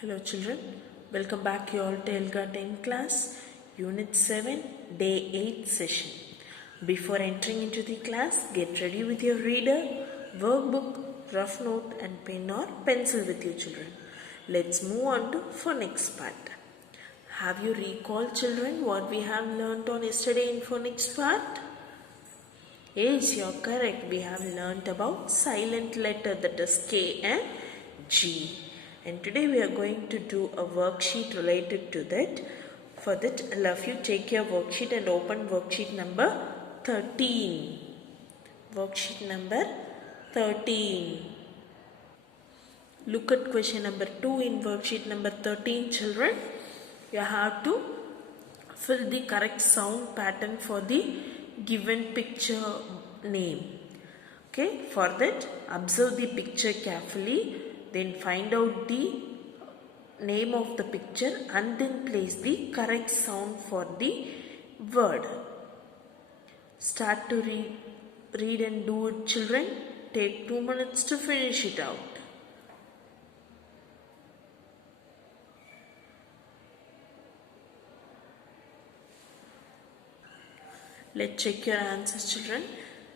Hello children, welcome back you all to Elga 10 class, Unit 7, Day 8 session. Before entering into the class, get ready with your reader, workbook, rough note and pen or pencil with you children. Let's move on to phonics part. Have you recalled children what we have learnt on yesterday in phonics part? Yes, you're correct. We have learnt about silent letter, that is K and G. And today we are going to do a worksheet related to that. For that, I'll have you take your worksheet and open worksheet number 13. Worksheet number 13. Look at question number 2 in worksheet number 13, children. You have to fill the correct sound pattern for the given picture name. Okay, for that observe the picture carefully, then find out the name of the picture and then place the correct sound for the word. Start to read and do it children. Take 2 minutes to finish it out. Let's check your answers children.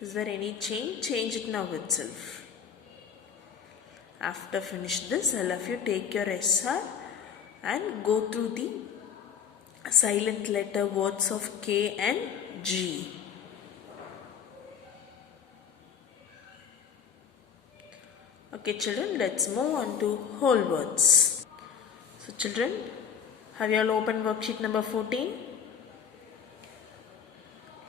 Is there any change? Change it now itself. After finish this, I'll have you take your SR and go through the silent letter words of K and G. Okay children, let's move on to whole words. So children, have you all opened worksheet number 14?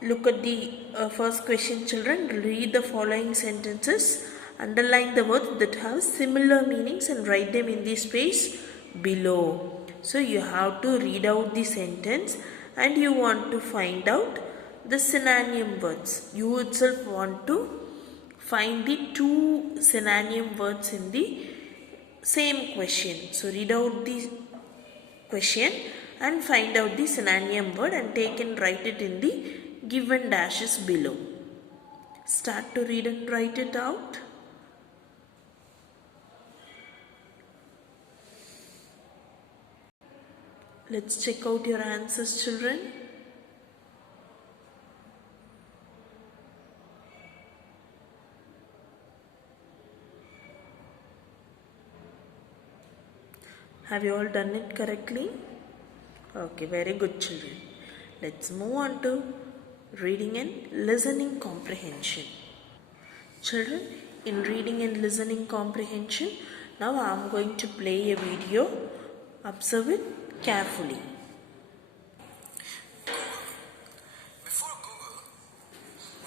Look at the first question children. Read the following sentences. Underline the words that have similar meanings and write them in the space below. So you have to read out the sentence and you want to find out the synonym words. You itself want to find the two synonym words in the same question. So read out the question and find out the synonym word and take and write it in the given dashes below. Start to read and write it out. Let's check out your answers children. Have you all done it correctly? Okay, very good children. Let's move on to reading and listening comprehension. Children, in reading and listening comprehension, now I am going to play a video. Observe it carefully. Before Google,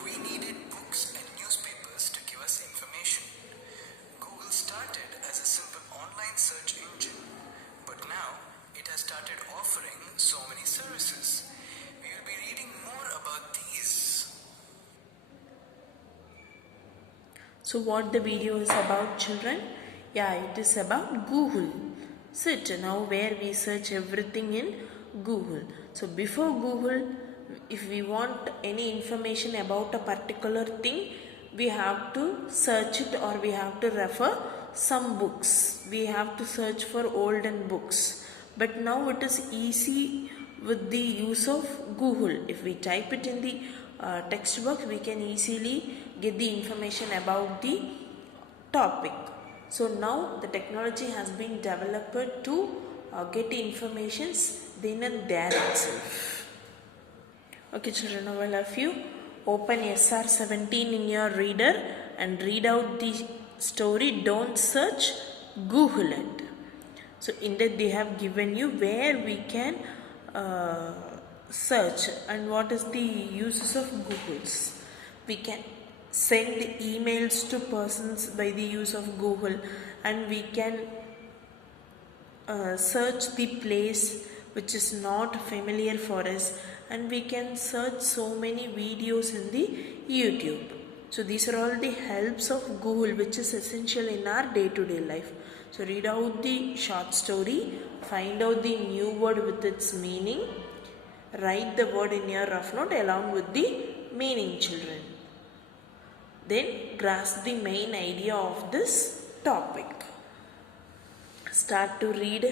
we needed books and newspapers to give us information. Google started as a simple online search engine, but now it has started offering so many services. We will be reading more about these. So what the video is about children? Yeah, it is about Google. Sit now where we search everything in Google. So before Google, if we want any information about a particular thing, we have to search it or we have to refer some books. We have to search for olden books. But now it is easy with the use of Google. If we type it in the text box, we can easily get the information about the topic. So now the technology has been developed to get information then and there itself. Okay children, now I'll have you open SR 17 in your reader and read out the story. Don't search, Google it. So in that they have given you where we can search and what is the uses of Googles. We can send emails to persons by the use of Google and we can search the place which is not familiar for us and we can search so many videos in the YouTube. So these are all the helps of Google which is essential in our day-to-day life. So read out the short story, find out the new word with its meaning, write the word in your rough note along with the meaning children. Then grasp the main idea of this topic. start to read.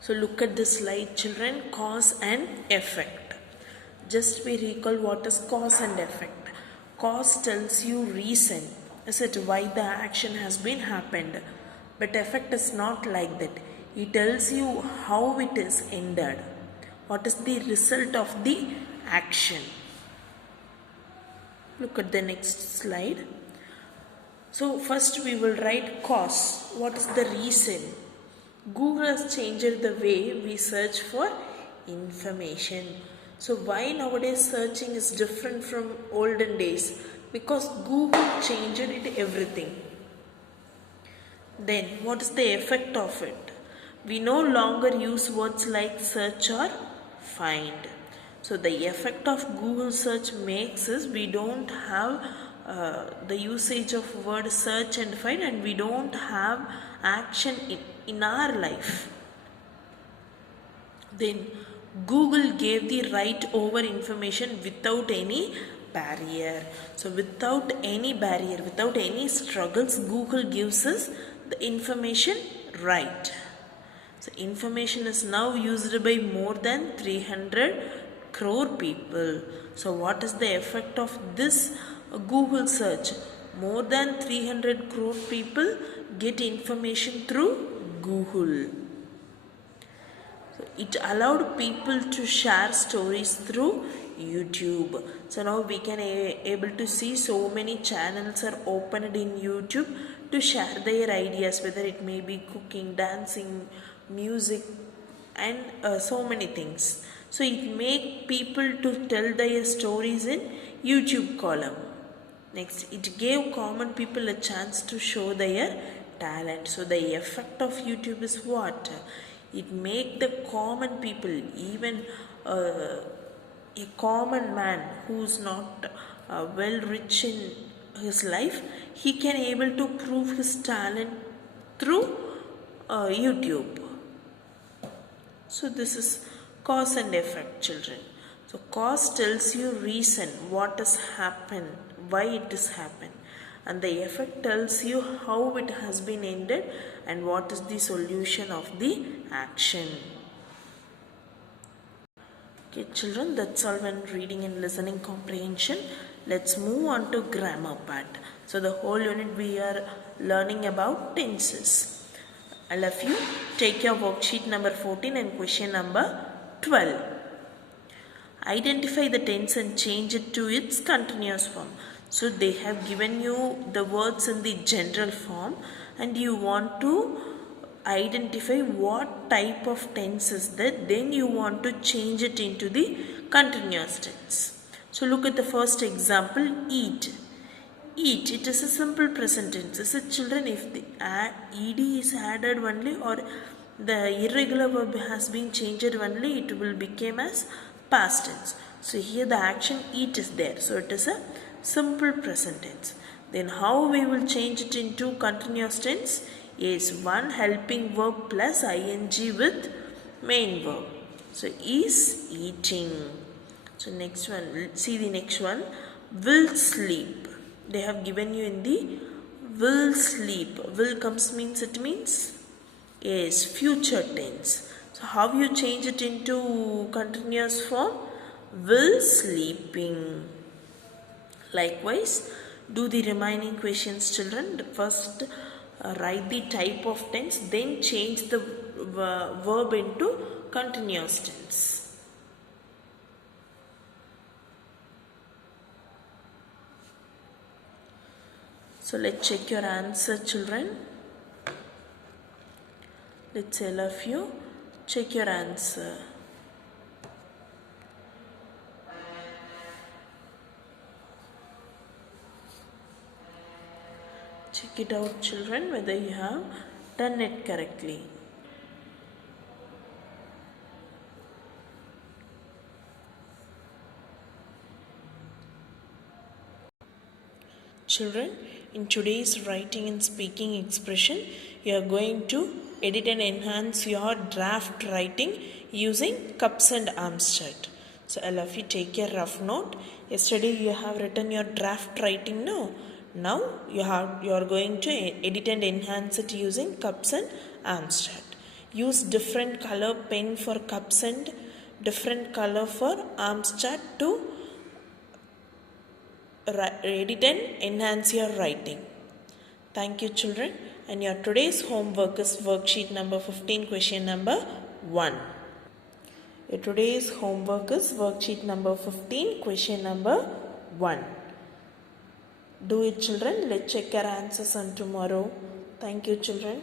So look at this slide, children. Cause and effect. Just we recall what is cause and effect. Cause tells you reason, is it, why the action has been happened. But effect is not like that. It tells you how it is ended. What is the result of the action? Look at the next slide. So first we will write cause. What is the reason? Google has changed the way we search for information. So why nowadays searching is different from olden days? Because Google changed it everything. Then what is the effect of it? We no longer use words like search or find. So the effect of Google search makes is we don't have the usage of word search and find, and we don't have action in our life. Then Google gave the right over information without any barrier. So without any barrier, without any struggles, Google gives us the information right. So information is now used by more than 300 crore people. So what is the effect of this Google search? More than 300 crore people get information through Google. So it allowed people to share stories through YouTube. So now we can able to see so many channels are opened in YouTube to share their ideas, whether it may be cooking, dancing, music, and so many things. So it make people to tell their stories in YouTube column. Next, it gave common people a chance to show their talent. So the effect of YouTube is what? It make the common people, even a common man who's not well rich in his life, he can able to prove his talent through YouTube. So this is cause and effect, children. So cause tells you reason, what has happened, why it has happened, and the effect tells you how it has been ended and what is the solution of the action. Okay, children, that's all when reading and listening comprehension. Let's move on to grammar part. So the whole unit we are learning about tenses. All of you take your worksheet number 14 and question number 12. Identify the tense and change it to its continuous form. So they have given you the words in the general form, and you want to identify what type of tense is that, then you want to change it into the continuous tense. So look at the first example, eat. Eat, it is a simple present tense. Is it, children, if the ed is added only or the irregular verb has been changed only, it will become as past tense. So here the action eat is there. So it is a simple present tense. Then how we will change it into continuous tense? Is one helping verb plus ing with main verb. So is eating. So next one, let's see the next one. Will sleep. They have given you in the will sleep. Will comes means, it means is future tense. So how you change it into continuous form? Will sleeping. Likewise, do the remaining questions, children. First write the type of tense, then change the verb into continuous tense. So let's check your answer, children. Let's all of you check your answer. Check it out, children, whether you have done it correctly. Children, in today's writing and speaking expression, you are going to edit and enhance your draft writing using Cups and Amstrad. So all of you take your rough note. Yesterday you have written your draft writing, no? Now you are going to edit and enhance it using cups and Amstrad. Use different color pen for cups and different color for Amstrad to edit and enhance your writing. Thank you, children. And your today's homework is worksheet number 15, question number 1. Your today's homework is worksheet number 15, question number 1. Do it, children. Let's check your answers on tomorrow. Thank you, children.